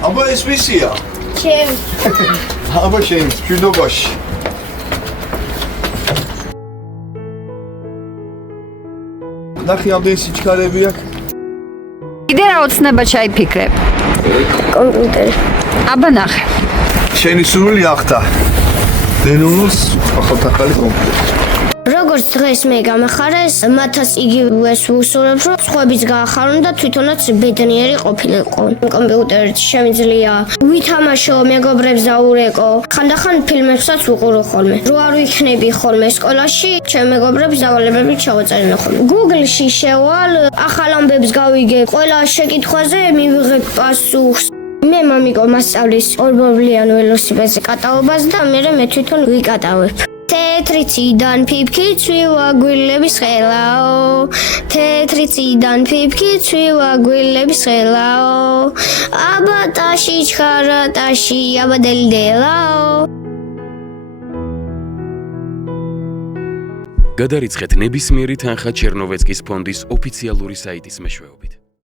აბა ეს ვისია? ჩემი. აბა შენ მშვიდობაში. ნახე ამდენი სიჩქარები აქვს. კიდე რა ოცნება ჩაიფიქრებ? კომპიუტერი. აბა ნახე. შენი სურვილი ახთა. დენონოს ახალ კომპიუტერი. როგორც დღეს მე გამახარეს, მათაც იგივეს ვუსურებ, რომ სხვაებიც გაახარონ და თვითონაც ბედნიერი ყოფილიყო. კომპიუტერით შემიძლია ვითამაშო, მეგობრებს დაურეკო. ხანდახან ფილმებსაც ვუყურო ხოლმე. რო არ ვიქნები ხოლმე სკოლაში, ჩემ მეგობრებს დავალებები ჩავაწერინო ხოლმე. Google-ში შევალ, ახალ ამბებს გავიგებ, ყველა შეკითხვაზე მივიღებ პასუხს. მე მამიკო მასწავლის ორბოვლიან ველოსიპედზე კატაობას და მე თვითონ ვიკატავებ. თეთრი ციდან ფიფქი ცვივა გვილების ხელაო თეთრი ციდან ფიფქი ცვივა გვილების ხელაო აბა ტაში ჩხარა ტაში აბა დელდელაო გადარიცხეთ ნებისმიერი თანხა ჩერნოვეცკის ფონდის ოფიციალური საიტის მეშვეობით.